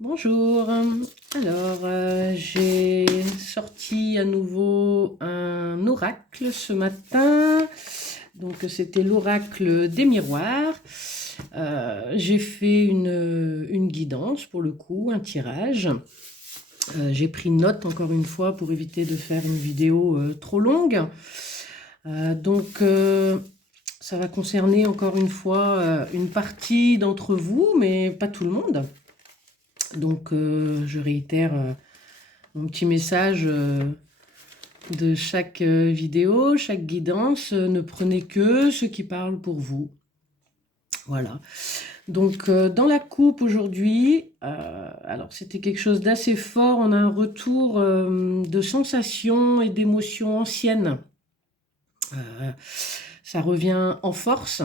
Bonjour. Alors, j'ai sorti à nouveau un oracle ce matin. Donc, c'était l'oracle des miroirs. J'ai fait une guidance pour le coup, un tirage. J'ai pris note encore une fois pour éviter de faire une vidéo trop longue. Ça va concerner encore une fois une partie d'entre vous, mais pas tout le monde. Donc, je réitère mon petit message de chaque vidéo, chaque guidance. Ne prenez que ce qui parle pour vous. Voilà. Donc, dans la coupe aujourd'hui, alors c'était quelque chose d'assez fort. On a un retour de sensations et d'émotions anciennes. Ça revient en force.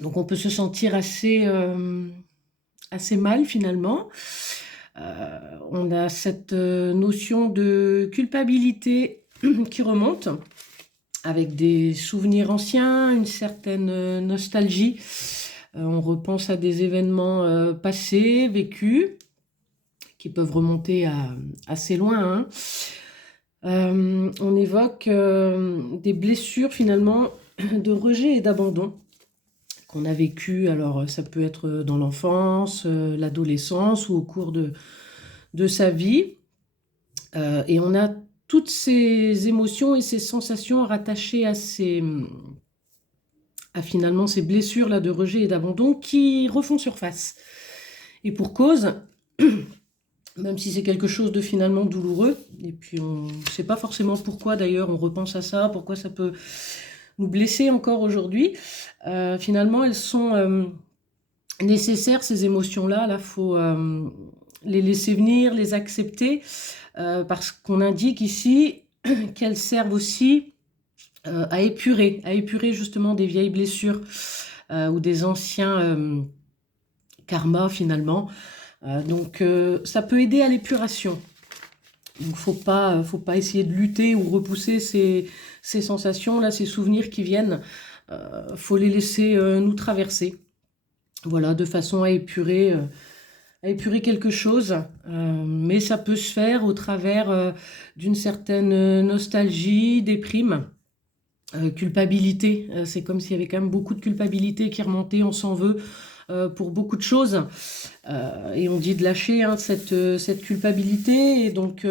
Donc, on peut se sentir assez mal finalement. On a cette notion de culpabilité qui remonte avec des souvenirs anciens, une certaine nostalgie. On repense à des événements passés, vécus, qui peuvent remonter assez loin, hein. On évoque des blessures finalement de rejet et d'abandon qu'on a vécu. Alors ça peut être dans l'enfance, l'adolescence ou au cours de sa vie. Et on a toutes ces émotions et ces sensations rattachées à finalement ces blessures là de rejet et d'abandon qui refont surface. Et pour cause, même si c'est quelque chose de finalement douloureux, et puis on ne sait pas forcément pourquoi d'ailleurs on repense à ça, pourquoi ça peut nous blesser encore aujourd'hui, finalement elles sont nécessaires, ces émotions-là. Là, faut les laisser venir, les accepter, parce qu'on indique ici qu'elles servent aussi à épurer justement des vieilles blessures ou des anciens karmas finalement. Ça peut aider à l'épuration. Donc faut pas essayer de lutter ou repousser ces sensations là, ces souvenirs qui viennent. Faut les laisser nous traverser. Voilà, de façon à épurer quelque chose, mais ça peut se faire au travers d'une certaine nostalgie, déprime, culpabilité. C'est comme s'il y avait quand même beaucoup de culpabilité qui remontait, on s'en veut pour beaucoup de choses. Et on dit de lâcher hein, cette culpabilité et donc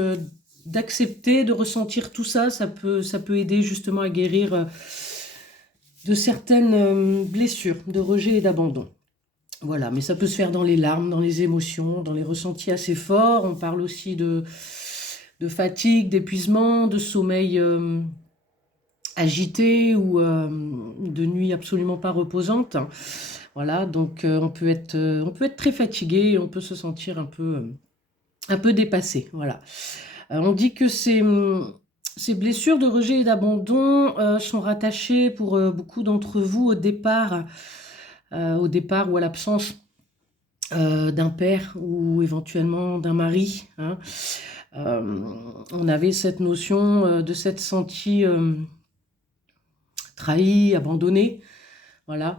d'accepter, de ressentir tout ça, ça peut aider justement à guérir de certaines blessures, de rejet et d'abandon. Voilà, mais ça peut se faire dans les larmes, dans les émotions, dans les ressentis assez forts. On parle aussi de fatigue, d'épuisement, de sommeil agité ou de nuit absolument pas reposante. Voilà, donc on peut être très fatigué et on peut se sentir un peu dépassé. Voilà. On dit que ces blessures de rejet et d'abandon sont rattachées pour beaucoup d'entre vous au départ ou à l'absence d'un père ou éventuellement d'un mari, hein. On avait cette notion de s'être senti trahi, abandonné, voilà.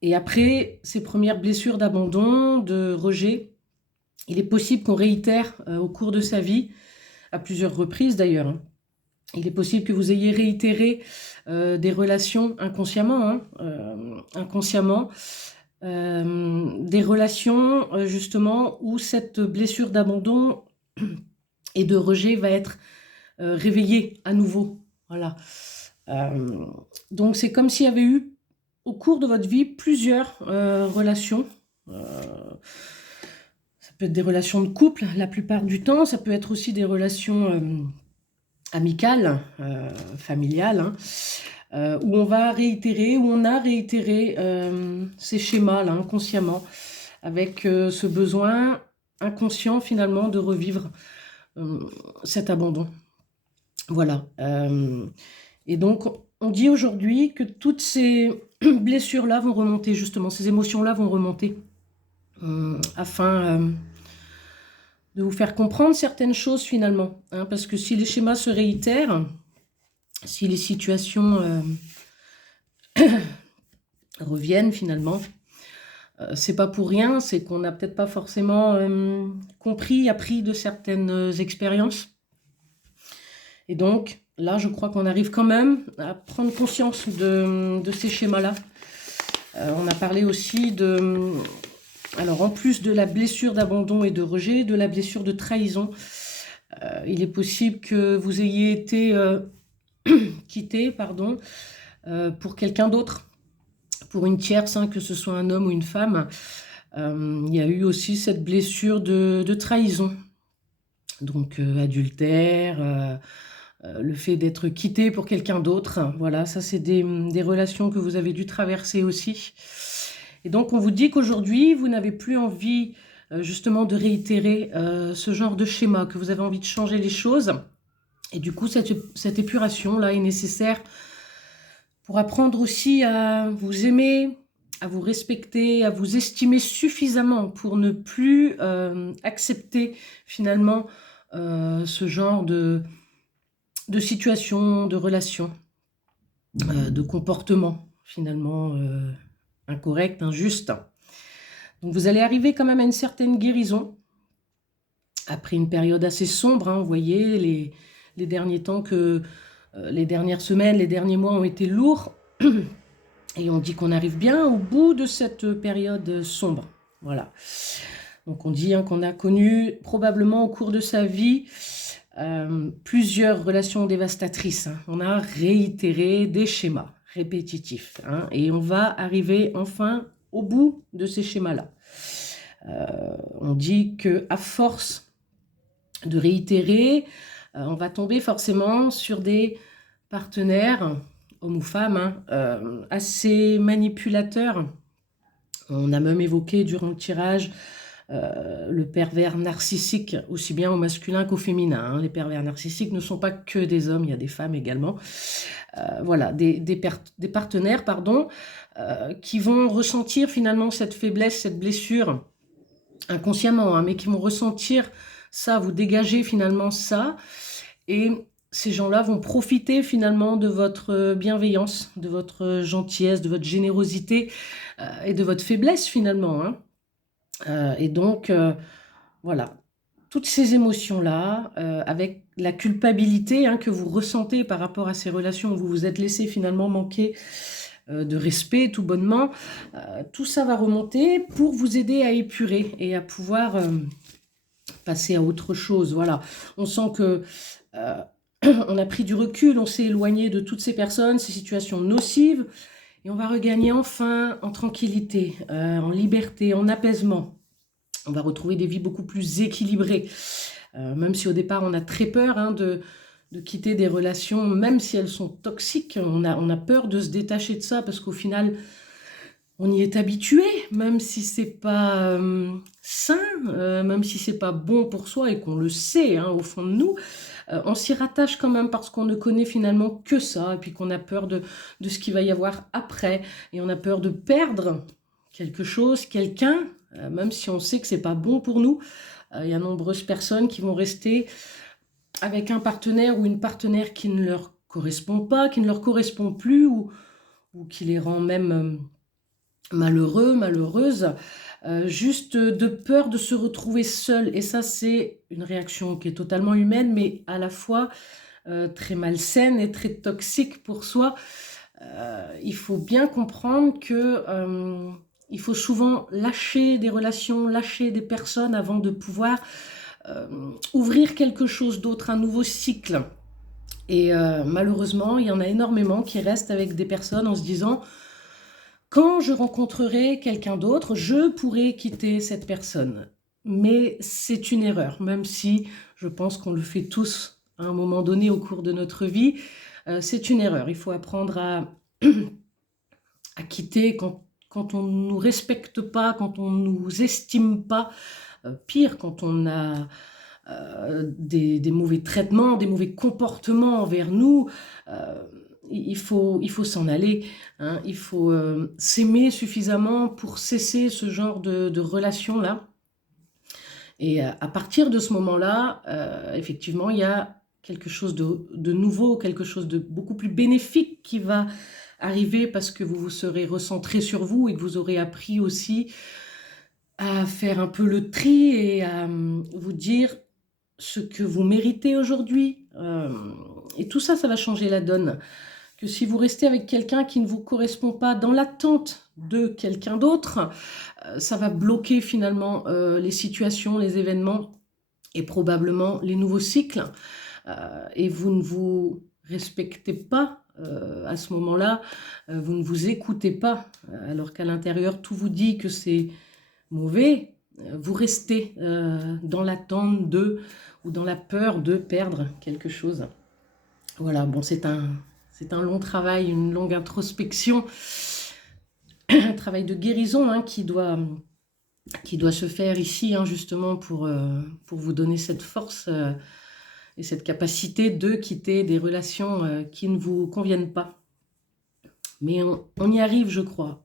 Et après ces premières blessures d'abandon, de rejet, il est possible qu'on réitère au cours de sa vie, à plusieurs reprises d'ailleurs, hein. Il est possible que vous ayez réitéré des relations inconsciemment, hein, inconsciemment, des relations justement où cette blessure d'abandon et de rejet va être réveillée à nouveau. Voilà. Euh, donc c'est comme s'il y avait eu au cours de votre vie plusieurs relations. Ça peut être des relations de couple la plupart du temps, ça peut être aussi des relations amicales, familiales, hein, où on va réitérer, où on a réitéré ces schémas là inconsciemment, avec ce besoin inconscient finalement de revivre cet abandon. Voilà. Et donc on dit aujourd'hui que toutes ces blessures-là vont remonter justement, ces émotions-là vont remonter afin de vous faire comprendre certaines choses finalement, hein, parce que si les schémas se réitèrent, si les situations reviennent finalement, c'est pas pour rien, c'est qu'on n'a peut-être pas forcément appris de certaines expériences. Et donc, là, je crois qu'on arrive quand même à prendre conscience de ces schémas-là. On a parlé aussi de... Alors, en plus de la blessure d'abandon et de rejet, de la blessure de trahison, il est possible que vous ayez été quitté, pardon, pour quelqu'un d'autre, pour une tierce, hein, que ce soit un homme ou une femme. Il y a eu aussi cette blessure de trahison. Donc, adultère, le fait d'être quitté pour quelqu'un d'autre. Voilà, ça c'est des relations que vous avez dû traverser aussi. Et donc on vous dit qu'aujourd'hui, vous n'avez plus envie justement de réitérer ce genre de schéma, que vous avez envie de changer les choses. Et du coup, cette épuration-là est nécessaire pour apprendre aussi à vous aimer, à vous respecter, à vous estimer suffisamment pour ne plus accepter finalement ce genre de situation, de relation, de comportement finalement incorrect, injuste. Donc vous allez arriver quand même à une certaine guérison, après une période assez sombre, hein, vous voyez, les derniers temps les dernières semaines, les derniers mois ont été lourds, et on dit qu'on arrive bien au bout de cette période sombre. Voilà. Donc on dit, hein, qu'on a connu probablement au cours de sa vie plusieurs relations dévastatrices, hein. On a réitéré des schémas répétitifs, hein, et on va arriver enfin au bout de ces schémas-là. On dit qu'à force de réitérer, on va tomber forcément sur des partenaires, hommes ou femmes, hein, assez manipulateurs. On a même évoqué durant le tirage le pervers narcissique, aussi bien au masculin qu'au féminin, hein. Les pervers narcissiques ne sont pas que des hommes, il y a des femmes également. Voilà, des partenaires, pardon, qui vont ressentir finalement cette faiblesse, cette blessure, inconsciemment, hein, mais qui vont ressentir ça, vous dégagez finalement ça, et ces gens-là vont profiter finalement de votre bienveillance, de votre gentillesse, de votre générosité et de votre faiblesse finalement, hein. Et donc, voilà, toutes ces émotions-là, avec la culpabilité, hein, que vous ressentez par rapport à ces relations où vous vous êtes laissé finalement manquer de respect tout bonnement, tout ça va remonter pour vous aider à épurer et à pouvoir passer à autre chose. Voilà, on sent que on a pris du recul, on s'est éloigné de toutes ces personnes, ces situations nocives, et on va regagner enfin en tranquillité, en liberté, en apaisement. On va retrouver des vies beaucoup plus équilibrées, même si au départ on a très peur, hein, de quitter des relations, même si elles sont toxiques. On a peur de se détacher de ça parce qu'au final, on y est habitué, même si c'est pas sain, même si c'est pas bon pour soi et qu'on le sait, hein, au fond de nous. On s'y rattache quand même parce qu'on ne connaît finalement que ça, et puis qu'on a peur de ce qu'il va y avoir après, et on a peur de perdre quelque chose, quelqu'un, même si on sait que c'est pas bon pour nous. Il y a nombreuses personnes qui vont rester avec un partenaire ou une partenaire qui ne leur correspond pas, qui ne leur correspond plus, ou qui les rend même malheureux, malheureuses, juste de peur de se retrouver seul. Et ça, c'est une réaction qui est totalement humaine, mais à la fois très malsaine et très toxique pour soi. Il faut bien comprendre que il faut souvent lâcher des relations, lâcher des personnes avant de pouvoir ouvrir quelque chose d'autre, un nouveau cycle. Et malheureusement, il y en a énormément qui restent avec des personnes en se disant: quand je rencontrerai quelqu'un d'autre, je pourrai quitter cette personne. Mais c'est une erreur, même si je pense qu'on le fait tous à un moment donné au cours de notre vie. C'est une erreur. Il faut apprendre à quitter quand on ne nous respecte pas, quand on ne nous estime pas. Pire, quand on a des mauvais traitements, des mauvais comportements envers nous. Il faut s'en aller, hein. Il faut s'aimer suffisamment pour cesser ce genre de relation-là. Et à partir de ce moment-là, effectivement, il y a quelque chose de nouveau, quelque chose de beaucoup plus bénéfique qui va arriver parce que vous vous serez recentré sur vous et que vous aurez appris aussi à faire un peu le tri et à vous dire ce que vous méritez aujourd'hui. Et tout ça, ça va changer la donne. Que si vous restez avec quelqu'un qui ne vous correspond pas dans l'attente de quelqu'un d'autre, ça va bloquer finalement les situations, les événements et probablement les nouveaux cycles. Et vous ne vous respectez pas à ce moment-là, vous ne vous écoutez pas, alors qu'à l'intérieur, tout vous dit que c'est mauvais. Vous restez dans l'attente de, ou dans la peur de perdre quelque chose. Voilà, bon, c'est un long travail, une longue introspection, un travail de guérison hein, qui doit se faire ici, hein, justement, pour vous donner cette force et cette capacité de quitter des relations qui ne vous conviennent pas. Mais on y arrive, je crois.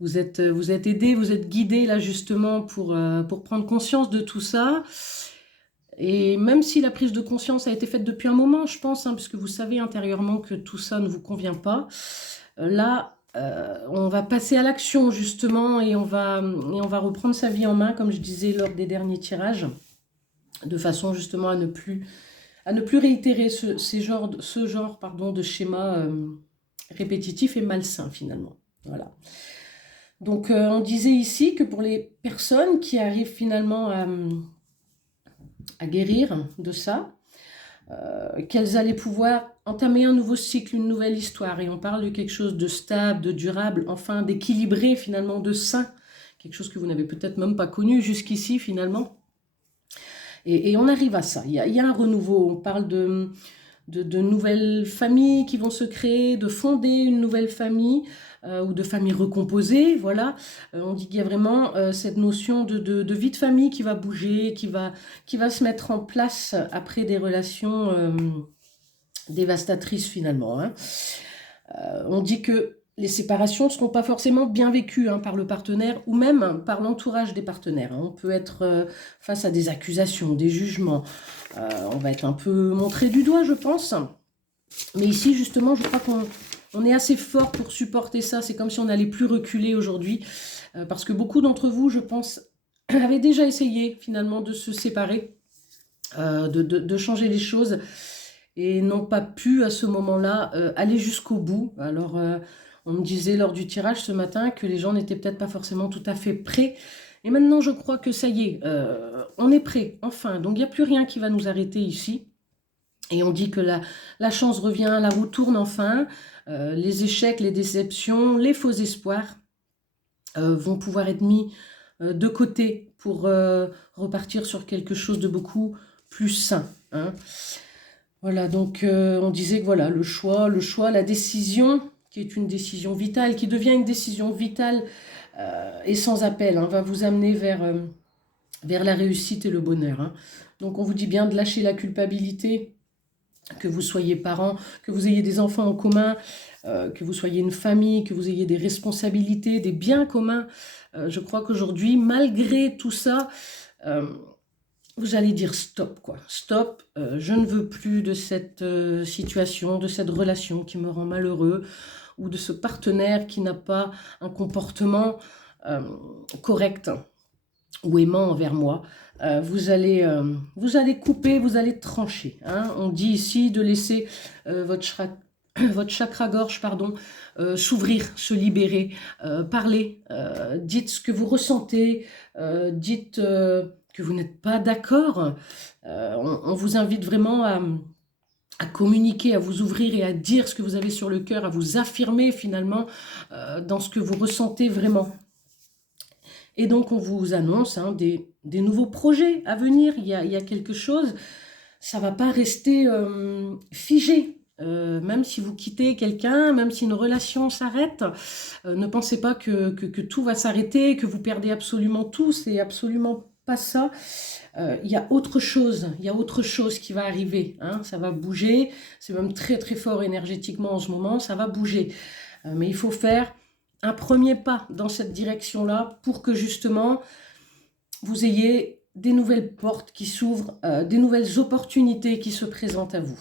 Vous êtes aidés, vous êtes guidés, là, justement, pour prendre conscience de tout ça. Et même si la prise de conscience a été faite depuis un moment, je pense, hein, puisque vous savez intérieurement que tout ça ne vous convient pas, là, on va passer à l'action, justement, et on va reprendre sa vie en main, comme je disais lors des derniers tirages, de façon, justement, à ne plus réitérer ce genre de schéma répétitif et malsain, finalement. Voilà. Donc, on disait ici que pour les personnes qui arrivent finalement à guérir de ça, qu'elles allaient pouvoir entamer un nouveau cycle, une nouvelle histoire. Et on parle de quelque chose de stable, de durable, enfin d'équilibré finalement, de sain. Quelque chose que vous n'avez peut-être même pas connu jusqu'ici finalement. Et on arrive à ça. Il y a un renouveau. On parle de nouvelles familles qui vont se créer, de fonder une nouvelle famille ou de famille recomposée, voilà. On dit qu'il y a vraiment cette notion de vie de famille qui va bouger, qui va se mettre en place après des relations dévastatrices finalement. Hein. On dit que les séparations ne seront pas forcément bien vécues hein, par le partenaire ou même par l'entourage des partenaires. Hein. On peut être face à des accusations, des jugements. On va être un peu montré du doigt, je pense. Mais ici, justement, je crois qu'on est assez fort pour supporter ça. C'est comme si on n'allait plus reculer aujourd'hui. Parce que beaucoup d'entre vous, je pense, avaient déjà essayé finalement de se séparer, de changer les choses et n'ont pas pu à ce moment-là aller jusqu'au bout. Alors, on me disait lors du tirage ce matin que les gens n'étaient peut-être pas forcément tout à fait prêts. Et maintenant, je crois que ça y est, on est prêt, enfin. Donc, il n'y a plus rien qui va nous arrêter ici. Et on dit que la chance revient, la roue tourne enfin. Les échecs, les déceptions, les faux espoirs vont pouvoir être mis de côté pour repartir sur quelque chose de beaucoup plus sain. Hein. Voilà, donc on disait que voilà, le choix, la décision, qui est une décision vitale, qui devient une décision vitale et sans appel, hein, va vous amener vers la réussite et le bonheur. Hein. Donc on vous dit bien de lâcher la culpabilité, que vous soyez parents, que vous ayez des enfants en commun, que vous soyez une famille, que vous ayez des responsabilités, des biens communs. Je crois qu'aujourd'hui, malgré tout ça, vous allez dire stop, quoi. Stop, je ne veux plus de cette situation, de cette relation qui me rend malheureux, ou de ce partenaire qui n'a pas un comportement correct ou aimant envers moi. Vous allez couper, vous allez trancher. Hein. On dit ici de laisser votre chakra-gorge s'ouvrir, se libérer, parler. Dites ce que vous ressentez, dites que vous n'êtes pas d'accord. On vous invite vraiment à communiquer, à vous ouvrir et à dire ce que vous avez sur le cœur, à vous affirmer finalement dans ce que vous ressentez vraiment. Et donc, on vous annonce hein, des nouveaux projets à venir. Il y a quelque chose, ça ne va pas rester figé. Même si vous quittez quelqu'un, même si une relation s'arrête, ne pensez pas que tout va s'arrêter, que vous perdez absolument tout. C'est absolument pas ça. Il y a autre chose qui va arriver. Hein, ça va bouger. C'est même très très fort énergétiquement en ce moment. Ça va bouger. Mais il faut faire un premier pas dans cette direction-là pour que justement vous ayez des nouvelles portes qui s'ouvrent, des nouvelles opportunités qui se présentent à vous.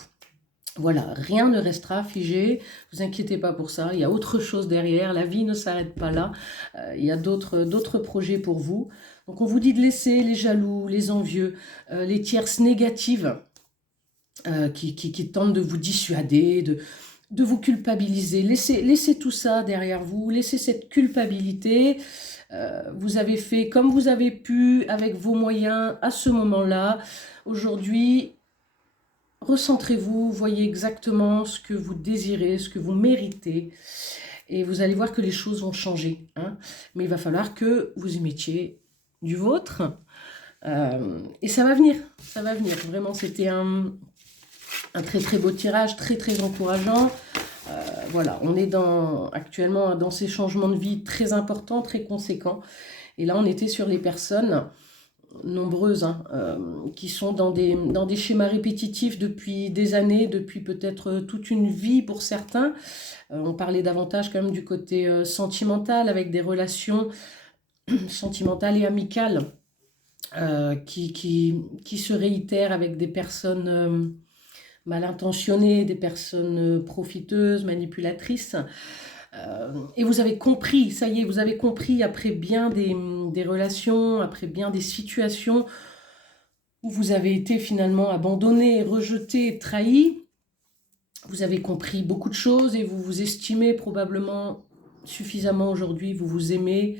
Voilà, rien ne restera figé, vous inquiétez pas pour ça, il y a autre chose derrière, la vie ne s'arrête pas là, il y a d'autres projets pour vous. Donc on vous dit de laisser les jaloux, les envieux, les tierces négatives qui tentent de vous dissuader, de vous culpabiliser. Laissez tout ça derrière vous, laissez cette culpabilité. Vous avez fait comme vous avez pu avec vos moyens à ce moment-là. Aujourd'hui, recentrez-vous, voyez exactement ce que vous désirez, ce que vous méritez. Et vous allez voir que les choses vont changer. Hein. Mais il va falloir que vous y mettiez du vôtre. Et ça va venir. Ça va venir. Vraiment, c'était un très très beau tirage, très très encourageant. Voilà, on est actuellement dans ces changements de vie très importants, très conséquents. Et là, on était sur les personnes nombreuses hein, qui sont dans des schémas répétitifs depuis des années, depuis peut-être toute une vie pour certains. On parlait davantage quand même du côté sentimental, avec des relations sentimentales et amicales qui se réitèrent avec des personnes mal intentionnées, des personnes profiteuses, manipulatrices. Et vous avez compris, ça y est, vous avez compris après bien des relations, après bien des situations où vous avez été finalement abandonné, rejeté, trahi. Vous avez compris beaucoup de choses et vous vous estimez probablement suffisamment aujourd'hui, vous vous aimez,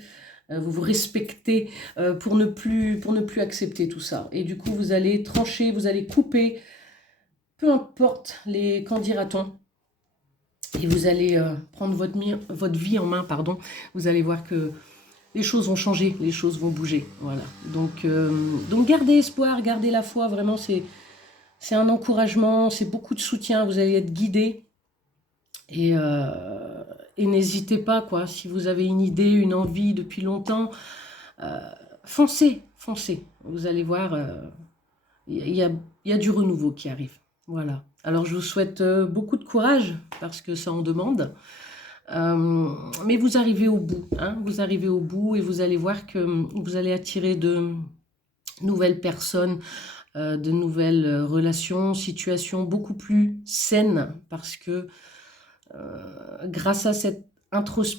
vous vous respectez pour ne plus accepter tout ça. Et du coup, vous allez trancher, vous allez couper, peu importe les qu'en dira-t-on. Et vous allez prendre votre vie en main, pardon. Vous allez voir que les choses vont changer, les choses vont bouger. Voilà. Donc gardez espoir, gardez la foi. Vraiment, c'est un encouragement, c'est beaucoup de soutien. Vous allez être guidés. Et n'hésitez pas, quoi. Si vous avez une idée, une envie depuis longtemps, foncez. Vous allez voir, il y a du renouveau qui arrive. Voilà. Alors, je vous souhaite beaucoup de courage, parce que ça en demande. Mais vous arrivez au bout. Hein, vous arrivez au bout et vous allez voir que vous allez attirer de nouvelles personnes, de nouvelles relations, situations beaucoup plus saines, parce que grâce à cette introspection,